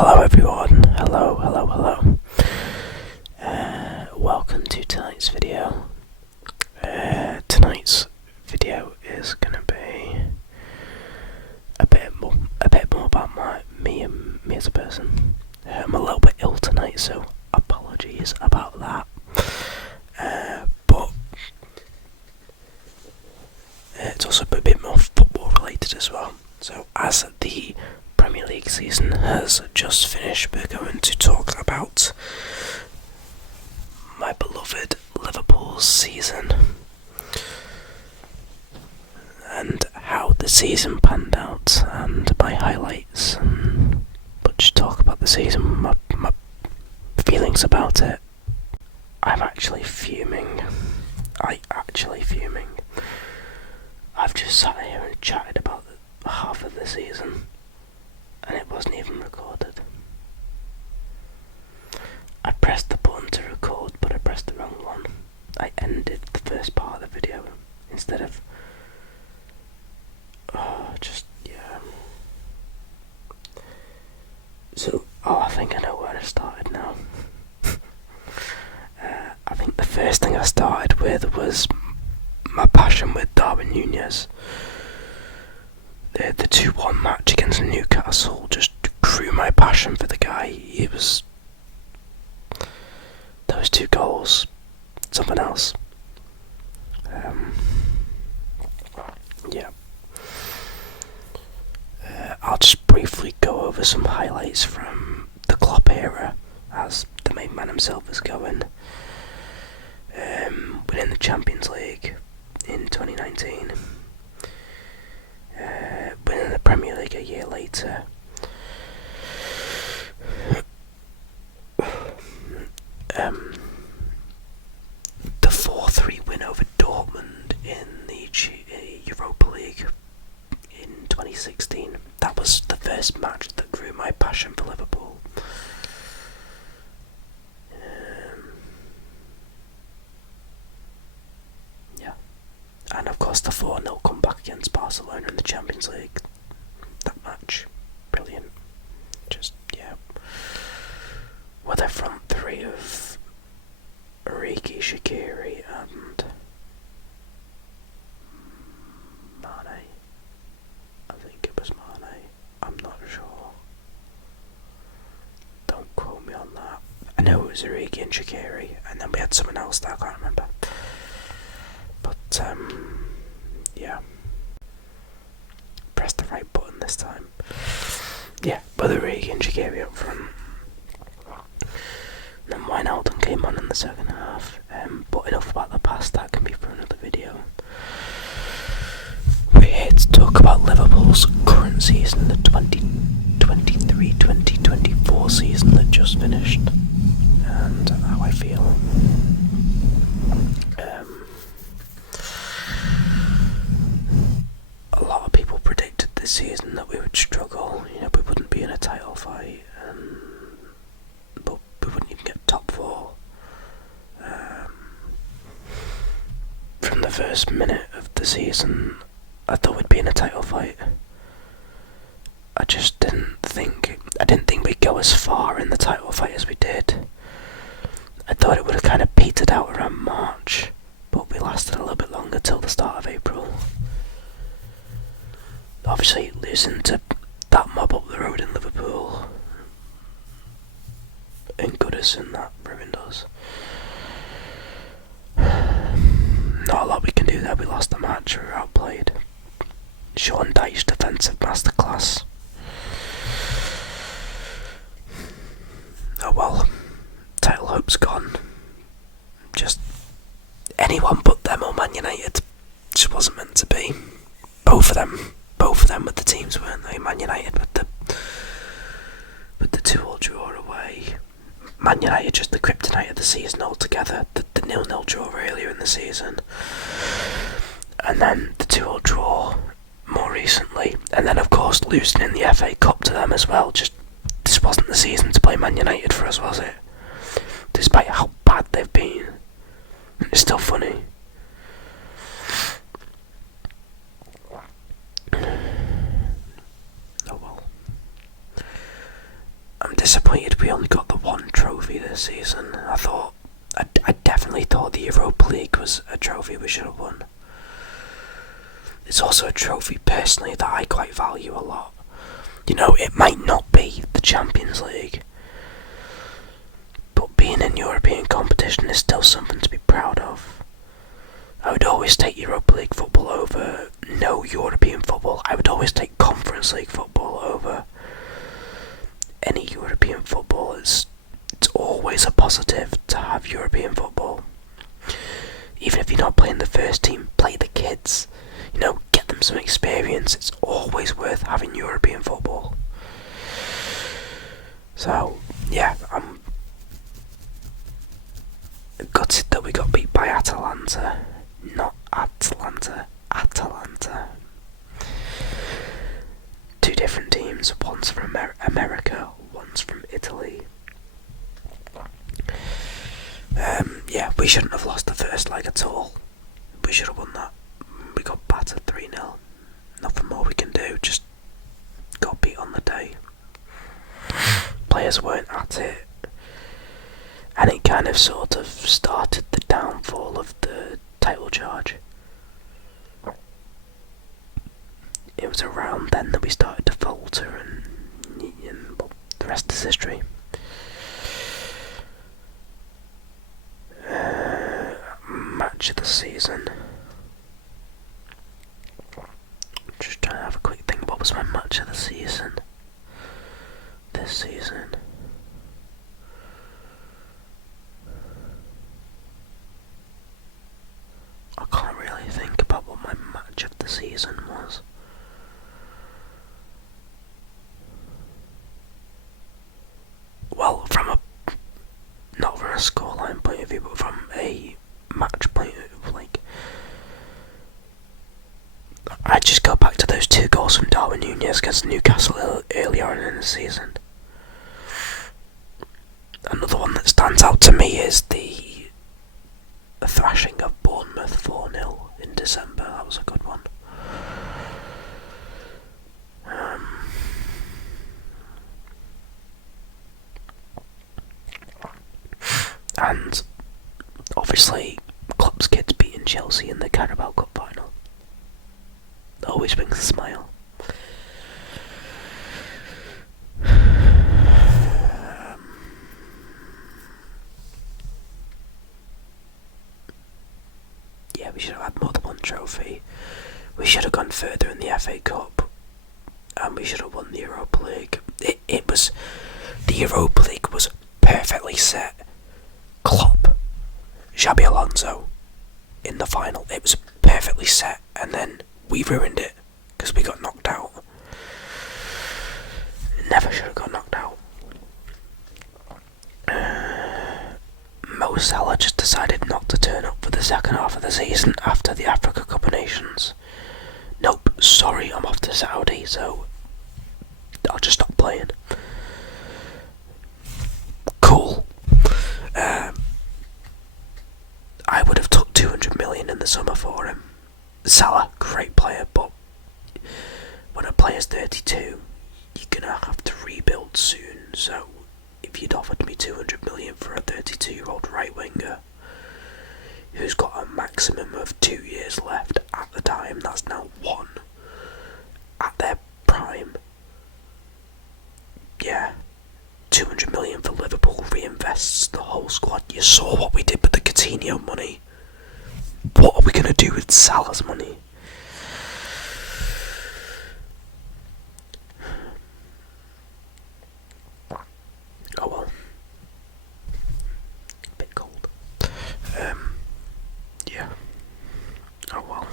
Hello everyone, hello. Welcome to tonight's video. Tonight's video is gonna be a bit more about me as a person. I'm a little bit ill tonight, so apologies about that. But it's also a bit more football related as well. So as the Premier League season has just finished, we're going to talk about my beloved Liverpool's season and how the season panned out and my highlights, but just talk about the season, my feelings about it. I'm actually fuming. I've just sat here and chatted about half of the season and it wasn't even recorded. I pressed the button to record, but I pressed the wrong one. I ended the first part of the video instead of So, I think I know where I started now. I think the first thing I started with was my passion with Darwin Núñez. The 2-1 match against Newcastle just grew my passion for the guy. Those 2 goals, something else. I'll just briefly go over some highlights from the Klopp era, as the main man himself is going. Winning the Champions League in 2019. Winning the Premier League a year later. The 4-3 win over Dortmund in the Europa League in 2016. That was the first match that grew my passion for Liverpool. And of course the 4-0 comeback against Barcelona in the Champions League. That match, brilliant. With a front 3 of Origi, Shaqiri and Mane. I think it was Mane. I'm not sure. Don't quote me on that. I know it was Origi and Shaqiri, and then we had someone else that I can't remember. But press the right button this time. With Origi and Shaqiri up front. Then Wijnaldum came on in the second half. But enough about the past, that can be for another video. We're here to talk about Liverpool's current season, the 2023-2024 season that just finished, and how I feel. A lot of people predicted this season that we would struggle, we wouldn't be in a title fight, but we wouldn't even get top 4. From the first minute of the season, I thought we'd be in a title fight. I didn't think we'd go as far in the title fight as we did. I thought it would have kind of petered out around March, but we lasted a little bit longer till the start of April. Obviously, losing to that mob up the road in Liverpool and Goodison, that ruined us. Not a lot we can do there. We lost the match, we were outplayed. Sean Dyche's defensive masterclass. Oh well, title hope's gone. Just anyone but them or Man United. Just wasn't meant to be. Both of them with the teams, weren't they? Man United with the 2-2 draw away. Man United just the kryptonite of the season altogether. The 0-0 draw earlier in the season, and then the 2-2 draw more recently, and then of course losing in the FA Cup to them as well. This wasn't the season to play Man United for us, was it? Despite how bad they've been, it's still funny. this season. I definitely thought the Europa League was a trophy we should have won. It's also a trophy personally that I quite value a lot. You know, it might not be the Champions League, but being in European competition is still something to be proud of. I would always take Europa League football over no European football. I would always take Conference League football over any European football. It's always a positive to have European football. Even if you're not playing the first team, play the kids. You know, get them some experience. It's always worth having European football. So, yeah, I'm gutted that we got beat by Atalanta. Not Atalanta. Atalanta. Two different teams. One's from America, one's from Italy. Yeah, we shouldn't have lost the first leg at all. We should have won that. We got battered 3-0. Nothing more we can do, just got beat on the day. Players weren't at it. And it kind of sort of started the downfall of the title charge. It was around then that we started to falter, and well, the rest is history. Match of the season. Just trying to have a quick think. What was my match of the season? This season. I can't really think about what my match of the season was. Well, not from a scoreline point of view, but from a match point of view, like, I just go back to those 2 goals from Darwin Núñez against Newcastle earlier on in the season. Another one that stands out to me is the thrashing of Bournemouth 4-0 in December. That was a good one. And obviously Klopp's kids beating Chelsea in the Carabao Cup final always brings a smile. Yeah, we should have had more than one trophy. We should have gone further in the FA Cup, and we should have won the Europa League. The Europa League was perfectly set. Klopp, Xabi Alonso in the final. It was perfectly set, and then we ruined it because we got knocked out. Never should have got knocked out. Mo Salah just decided not to turn up for the second half of the season after the Africa Cup of Nations. Nope, sorry, I'm off to Saudi, so I'll just stop playing. Cool. I would have took 200 million in the summer for him. Salah, great player, but when a player's 32, you're gonna have to rebuild soon. So if you'd offered me 200 million for a 32-year-old right winger who's got a maximum of 2 years left at the time, that's now 1 at their prime. Yeah, 200 million for Liverpool reinvests the whole squad. You saw what we did with the Coutinho money. What are we going to do with Salah's money? Oh well. A bit cold. Yeah. Oh well.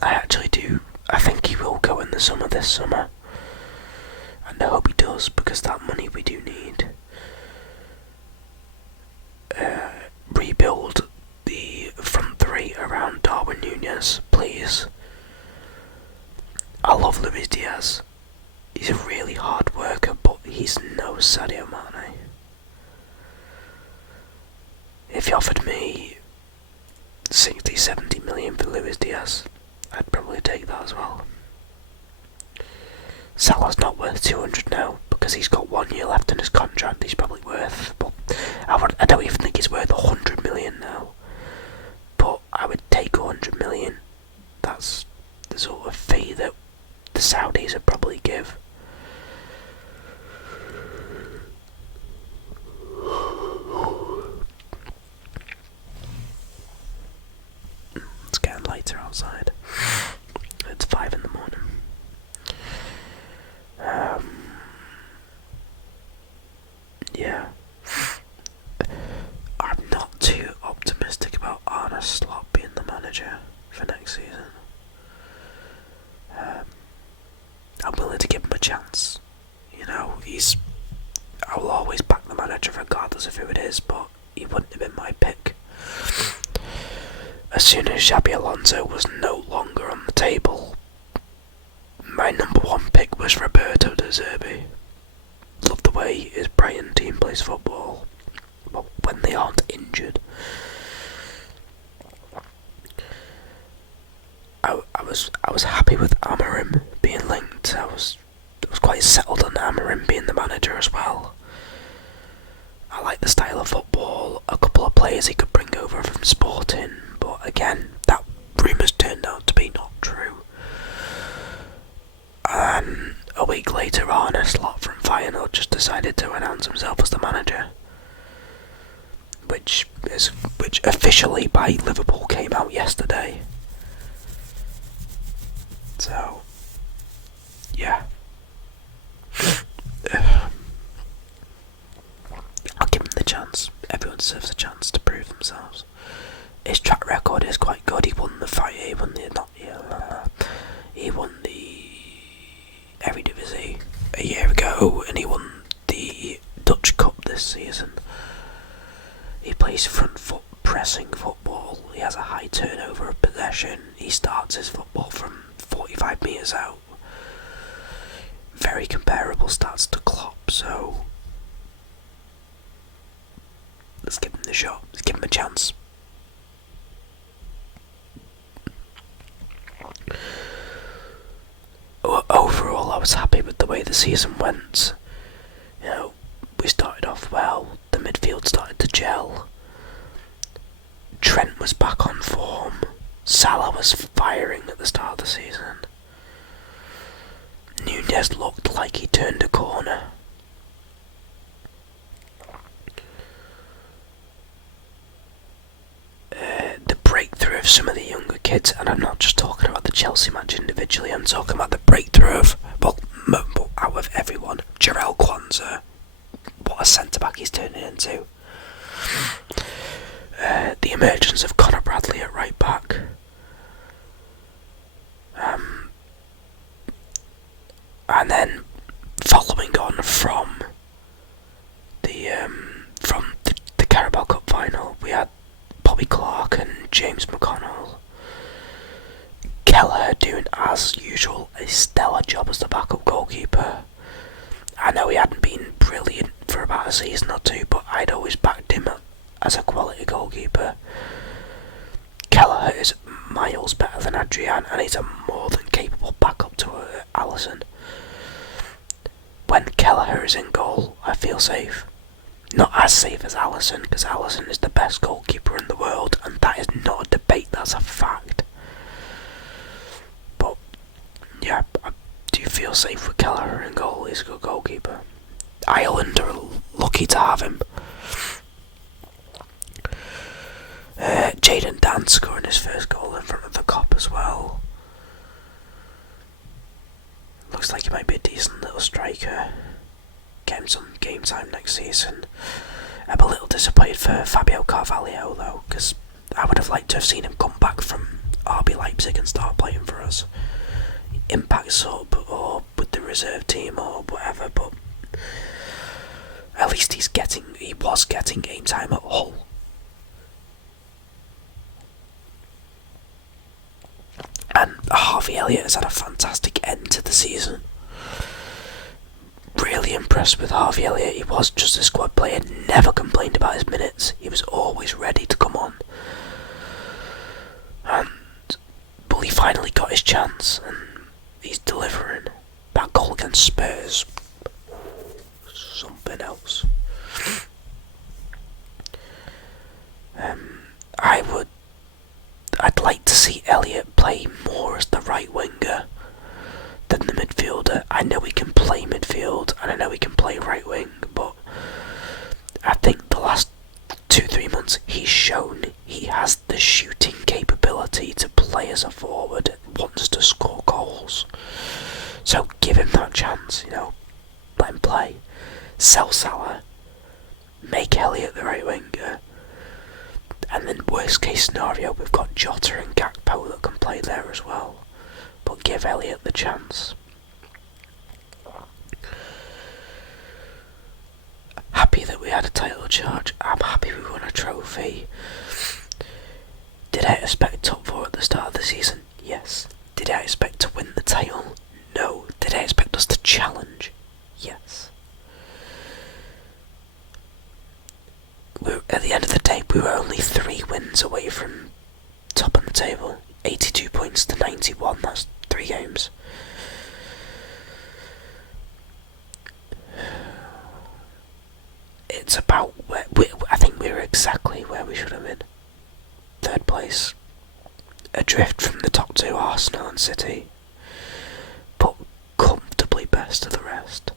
I think he will go in the summer this summer. And I hope he does, because that money we do need. Rebuild the front three around Darwin Núñez, please. I love Luis Diaz. He's a really hard worker, but he's no Sadio Mane. If you offered me 60-70 million for Luis Diaz, I'd probably take that as well. Salah's not worth 200 now, because he's got 1 year left in his contract. He's probably worth, but I don't even think he's worth 100 million now. But I would take 100 million. That's the sort of fee that the Saudis would probably give. It's getting later outside. It's 5 in the morning. Yeah. I'm not too optimistic about Arne Slot being the manager for next season. I'm willing to give him a chance. You know, I will always back the manager regardless of who it is, but he wouldn't have been my pick. As soon as Xabi Alonso was no longer on the table, my number one pick was Roberto De Zerbi. Love the way his Brighton team plays football, well, when they aren't injured. I was happy with Amorim being linked. I was quite settled on Amorim being the manager as well. I like the style of football, a couple of players he could bring over from Sporting, but again, that rumours turned out to be not true. And a week later, Arne Slot from Feyenoord just decided to announce himself as the manager, which officially by Liverpool came out yesterday. So, yeah. I'll give him the chance. Everyone deserves a chance to prove themselves. His track record is quite good. He won the fight. He won the Eredivisie a year ago, and he won the Dutch Cup this season. He plays front foot pressing football. He has a high turnover of possession. He starts his football from 45 metres out. Very comparable stats to Klopp, so let's give him the shot. Let's give him a chance. Overall, I was happy with the way the season went. You know, we started off well. The midfield started to gel. Trent was back on form. Salah was firing at the start of the season. Nunez looked like he turned a corner. The breakthrough of some of the younger kids, and I'm not just talking about the Chelsea match individually, I'm talking about the breakthrough of, well, out of everyone. Jarell Kwanzaa, what a centre-back he's turning into. The emergence of Conor Bradley at right back. And then following on from the Carabao Cup final, we had Bobby Clark and James McConnell. Kelleher doing, as usual, a stellar job as the backup goalkeeper. I know he hadn't been brilliant for about a season or two, but I'd always backed him as a quality goalkeeper. Kelleher is miles better than Adrian, and he's a more than capable backup to Alisson. When Kelleher is in goal, I feel safe. Not as safe as Alisson, because Alisson is the best goalkeeper in the world, and that is not a debate, that's a fact. But, yeah, I do feel safe with Kelleher in goal. He's a good goalkeeper. Ireland are lucky to have him. Jadon Dan scoring his first goal in front of the Kop as well. Looks like he might be a decent little striker. Get him some game time next season. I'm a little disappointed for Fabio Carvalho though, because I would have liked to have seen him come back from RB Leipzig and start playing for us. Impact sub or with the reserve team or whatever, but at least he was getting game time at Hull. And Harvey Elliott has had a fantastic end to the season. Really impressed with Harvey Elliott. He was just a squad player, never complained about his minutes. He was always ready to come on. But he finally got his chance, and he's delivering. That goal against Spurs, something else. I'd like to see Elliot play more as the right winger than the midfielder. I know he can play midfield and I know he can play right wing, but I think the last 2-3 months he's shown he has the shooting capability to play as a forward, wants to score goals. So give him that chance, let him play. Sell Salah, make Elliot the right winger, and then worst case scenario we've got Jota and Gakpo that can play there as well. But give Elliot the chance. Happy that we had a title charge. I'm happy we won a trophy. Did I expect top 4 at the start of the season? Yes. Did I expect to win the title? No. Did I expect us to challenge? Yes. At the end of the day, we were only 3 wins away from top of the table. 82 points to 91, that's 3 games. It's about where I think we were exactly where we should have been. 3rd place. Adrift from the top 2, Arsenal and City. But comfortably best of the rest.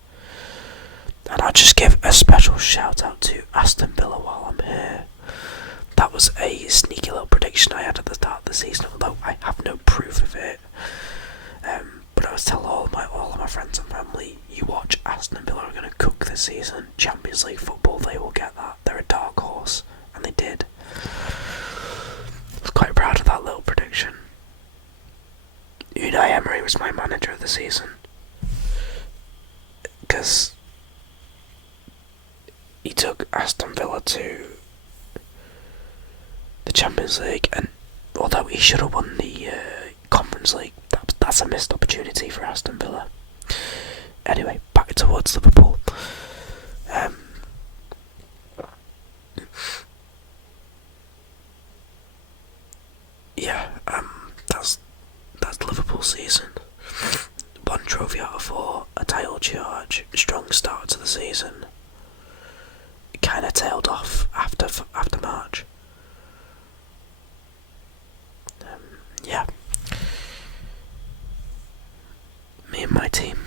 And I'll just give a special shout out to Aston Villa while I'm here. That was a sneaky little prediction I had at the start of the season, although I have no proof of it. But I was telling all of my friends and family, you watch, Aston Villa are going to cook this season. Champions League football, they will get that. They're a dark horse, and they did. I was quite proud of that little prediction. Unai Emery was my manager of the season. Because he took Aston Villa to the Champions League, and although he should have won the Conference League, that's a missed opportunity for Aston Villa. Anyway, back towards Liverpool. That's Liverpool's season. 1 trophy out of 4, a title charge, strong start to the season. It kind of tailed off after March. Me and my team.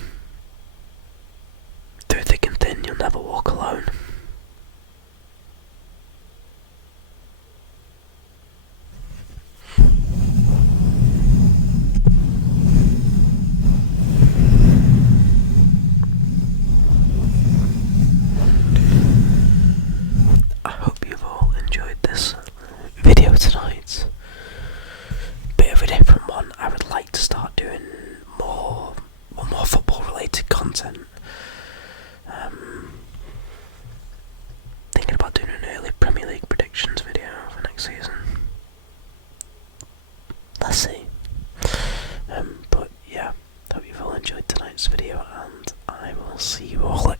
Through thick and thin, you'll never walk alone. I hope you've all enjoyed this video tonight. Bit of a different one. I would like to start doing more football related content. Thinking about doing an early Premier League predictions video for next season. Let's see. But yeah, hope you've all enjoyed tonight's video, and I will see you all